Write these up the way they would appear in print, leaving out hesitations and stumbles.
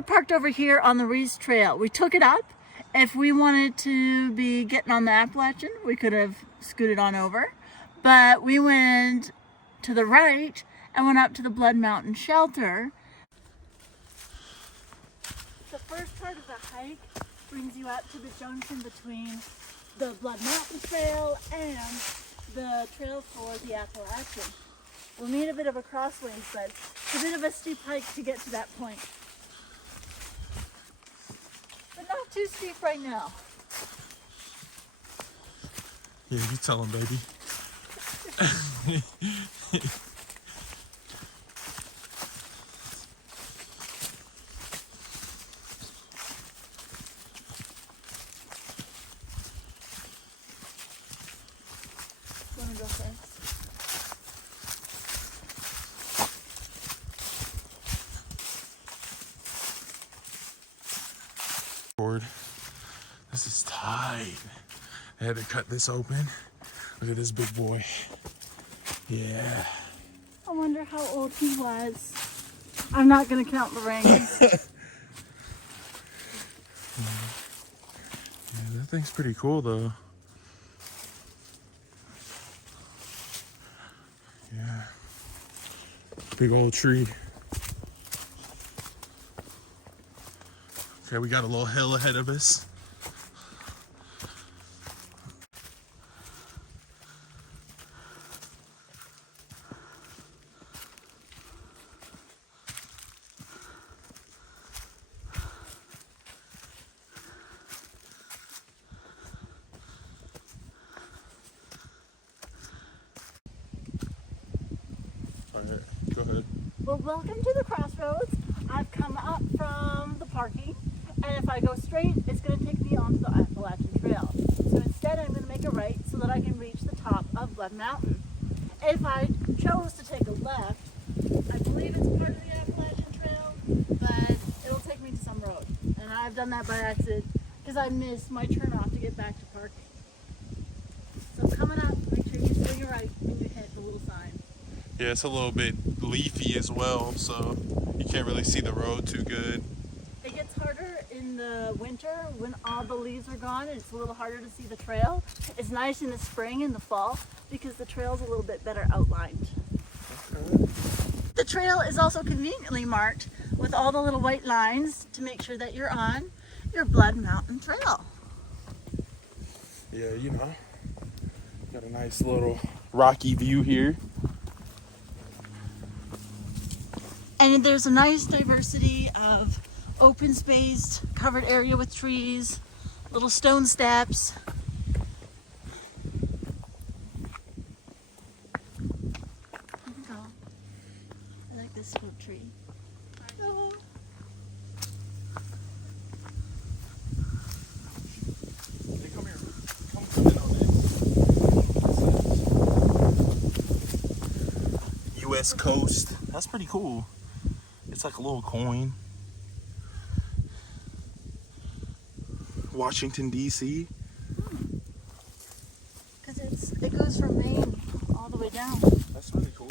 we're parked over here on the Reese Trail. We took it up. If we wanted to be getting on the Appalachian, we could have scooted on over. But we went to the right and went up to the Blood Mountain Shelter. The first part of the hike brings you up to the junction between the Blood Mountain Trail and the trail for the Appalachian. We'll meet a bit of a crossways, but it's a bit of a steep hike to get to that point. But not too steep right now. Yeah, you tell him, baby. Want to go first? This is tight. I had to cut this open. Look at this big boy. Yeah. I wonder how old he was. I'm not going to count the rings. Yeah, that thing's pretty cool though. Yeah. Big old tree. Okay, we got a little hill ahead of us. All right, go ahead. Well, welcome to the crossroads. I've come up from the parking, and if I go straight, it's going to take me onto the Appalachian Trail. So instead, I'm going to make a right so that I can reach the top of Blood Mountain. If I chose to take a left, I believe it's part of the Appalachian Trail, but it'll take me to some road. And I've done that by accident because I missed my turnoff to get back to parking. So coming up, make sure you swing a right and you hit the little sign. Yeah, it's a little bit leafy as well, so you can't really see the road too good. It gets harder in the winter when all the leaves are gone and it's a little harder to see the trail. It's nice in the spring and the fall because the trail's a little bit better outlined. Okay. The trail is also conveniently marked with all the little white lines to make sure that you're on your Blood Mountain Trail. Yeah, you know, got a nice little rocky view here. And there's a nice diversity of open space, covered area with trees, little stone steps. Oh, I like this fruit tree. Oh. Hey, come here. Come in on this. U.S. coast. That's pretty cool. It's like a little coin. Washington, D.C. Because it goes from Maine all the way down. That's really cool.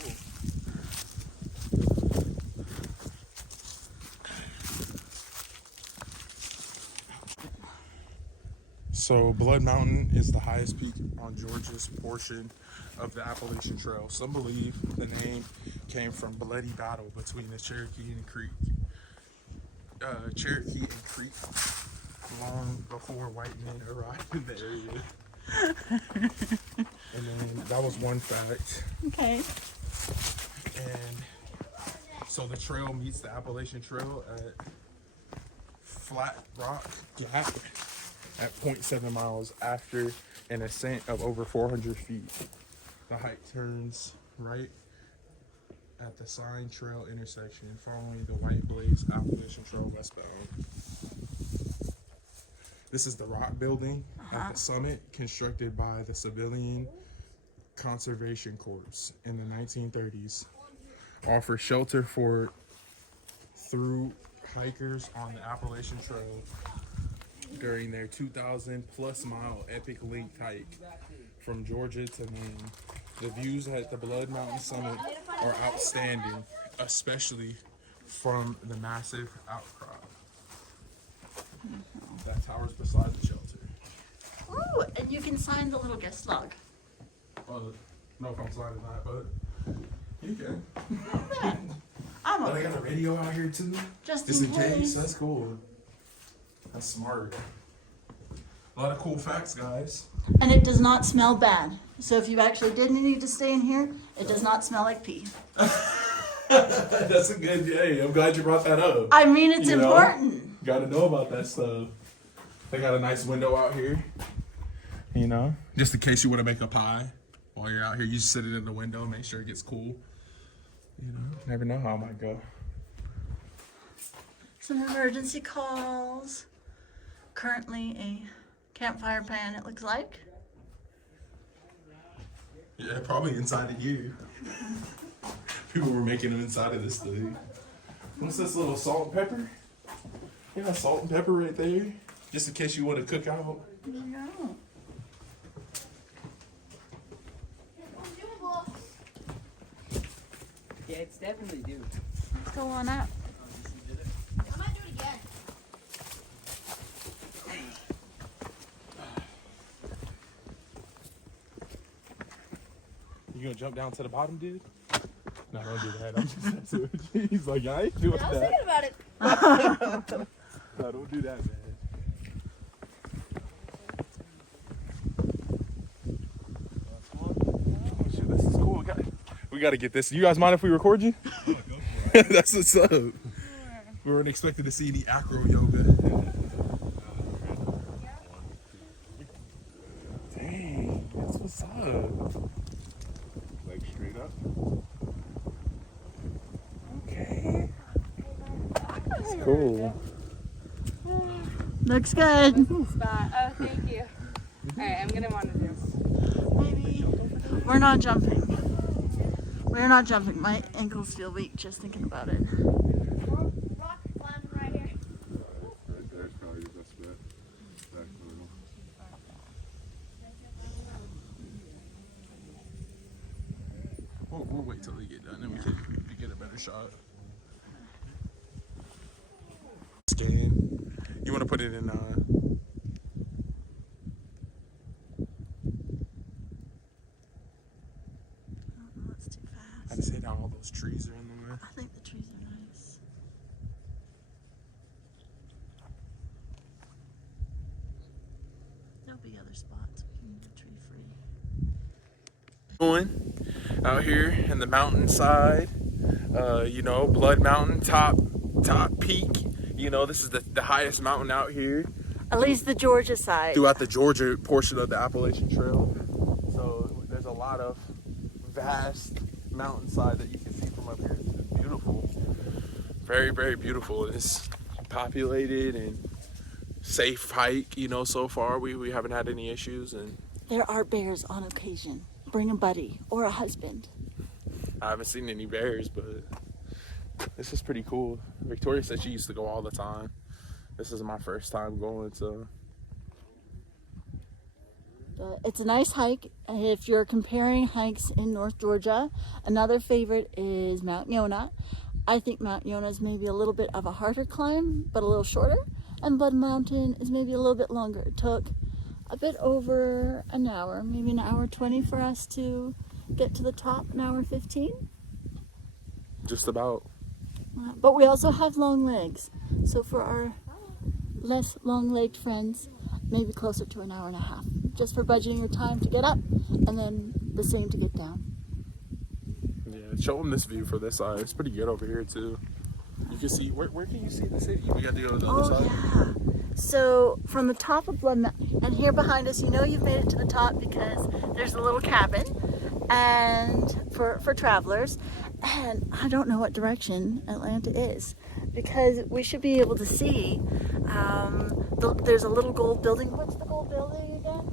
So Blood Mountain is the highest peak on Georgia's portion of the Appalachian Trail. Some believe the name came from bloody battle between the Cherokee and Creek. Cherokee and Creek long before white men arrived in the area. And then that was one fact. Okay. And so the trail meets the Appalachian Trail at Flat Rock Gap at 0.7 miles after an ascent of over 400 feet. The hike turns right at the Sign Trail intersection following the White Blaze Appalachian Trail westbound. This is the rock building at the summit, constructed by the Civilian Conservation Corps in the 1930s. Offers shelter for through hikers on the Appalachian Trail during their 2,000 plus mile epic length hike from Georgia to Maine. The views at the Blood Mountain summit are outstanding, especially from the massive outcrop. That tower's beside the shelter. Ooh, and you can sign the little guest log. Well, no if I'm signing that, but you can. I'm But I okay. got a radio out here too, Just just in in case. case. That's cool. That's smart. A lot of cool facts, guys. And it does not smell bad. So if you actually did need to stay in here, it does not smell like pee. That's a good day. I'm glad you brought that up. I mean, it's You know? important. Got to know about that stuff. They got a nice window out here. You know, just in case you want to make a pie while you're out here, you just sit it in the window, make sure it gets cool. You know, never know how it might go. Some emergency calls. Currently a campfire pan, it looks like. Yeah, probably inside of here. People were making them inside of this thing. What's this little salt and pepper? Yeah, salt and pepper right there. Just in case you want to cook out. No. Yeah, it's definitely due. Let's go on up. I might do it again. You gonna jump down to the bottom, dude? No, don't do that. I'm just messing with you. He's like, I ain't doing I was that. thinking about it. No, don't do that, man. Oh, shit, this is cool. We gotta get this. You guys mind if we record you? That's what's up. We weren't expecting to see any acro yoga. Dang, that's what's up. Like straight up. Okay. That's cool. Looks good. Spot. Oh, thank you. Alright, I'm gonna monitor this. Maybe. We're not jumping. We're not jumping. My ankles feel weak just thinking about it. Rock climbing right here. Right there's probably the best bet. Back normal. We'll wait till they get done, then we can get a better shot. Scan. You want to put it in? That's too I fast. just hate how all those trees are in the way. I think the trees are nice. There'll be other spots. We can go tree free. Going out here in the mountainside, you know, Blood Mountain, top peak. You know, this is the highest mountain out here At least the Georgia side. throughout the Georgia portion of the Appalachian Trail. So there's a lot of vast mountainside that you can see from up here. It's beautiful, very, very beautiful. It's populated and safe hike. You know, so far we haven't had any issues, and There are bears on occasion. Bring a buddy or a husband. I haven't seen any bears, but this is pretty cool. Victoria said she used to go all the time. This is my first time going, so It's a nice hike. If you're comparing hikes in North Georgia, another favorite is Mount Yonah. I think Mount Yonah is maybe a little bit of a harder climb, but a little shorter. And Blood Mountain is maybe a little bit longer. It took a bit over an hour, maybe an hour 20 for us to get to the top, an hour 15. just about. But we also have long legs. So for our less long-legged friends, maybe closer to an hour and a half. Just for budgeting your time to get up and then the same to get down. Yeah, show them this view for this side. It's pretty good over here too. You can see, where can you see the city? We got to go to the other side. Yeah. So from the top of Blood Mountain, and here behind us, you know you've made it to the top because there's a little cabin and for travelers. And I don't know what direction Atlanta is because we should be able to see there's a little gold building. What's the gold building again?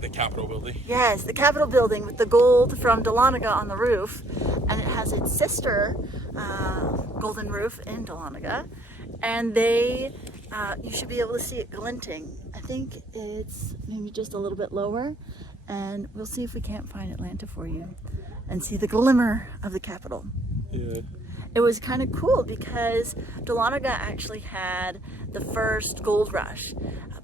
The Capitol building. Yes, the Capitol building with the gold from Dahlonega on the roof, and it has its sister golden roof in Dahlonega, and you should be able to see it glinting. I think it's maybe just a little bit lower, and we'll see if we can't find Atlanta for you and see the glimmer of the Capitol. Yeah. it was kind of cool because Dahlonega actually had the first gold rush,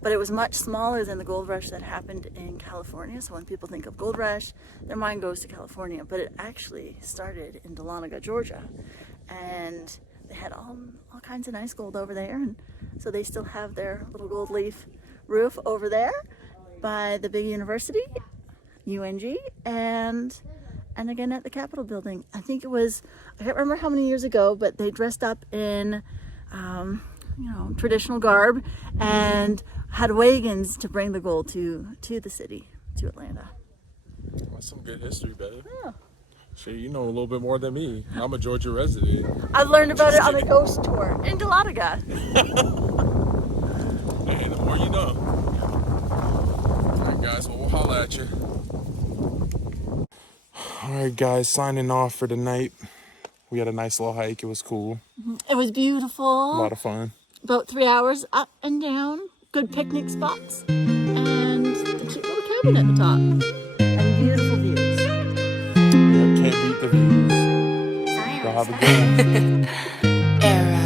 but it was much smaller than the gold rush that happened in California. So when people think of gold rush, their mind goes to California, but it actually started in Dahlonega, Georgia. And they had all kinds of nice gold over there, and so they still have their little gold leaf roof over there by the big university, UNG, and again at the Capitol building. I think it was, I can't remember how many years ago, but they dressed up in traditional garb and had wagons to bring the gold to the city, to Atlanta. That's some good history, babe. Yeah. Shit, you know a little bit more than me. I'm a Georgia resident. I've learned about it on a ghost tour in Dahlonega. Hey, the more you know. Alright guys, well, we'll holla at you. Alright guys, signing off for the night. We had a nice little hike. It was cool. It was beautiful. A lot of fun. About 3 hours up and down. Good picnic spots. And the cute little cabin at the top. And beautiful views. Yeah, can't beat the views. Y'all have a good one. Era.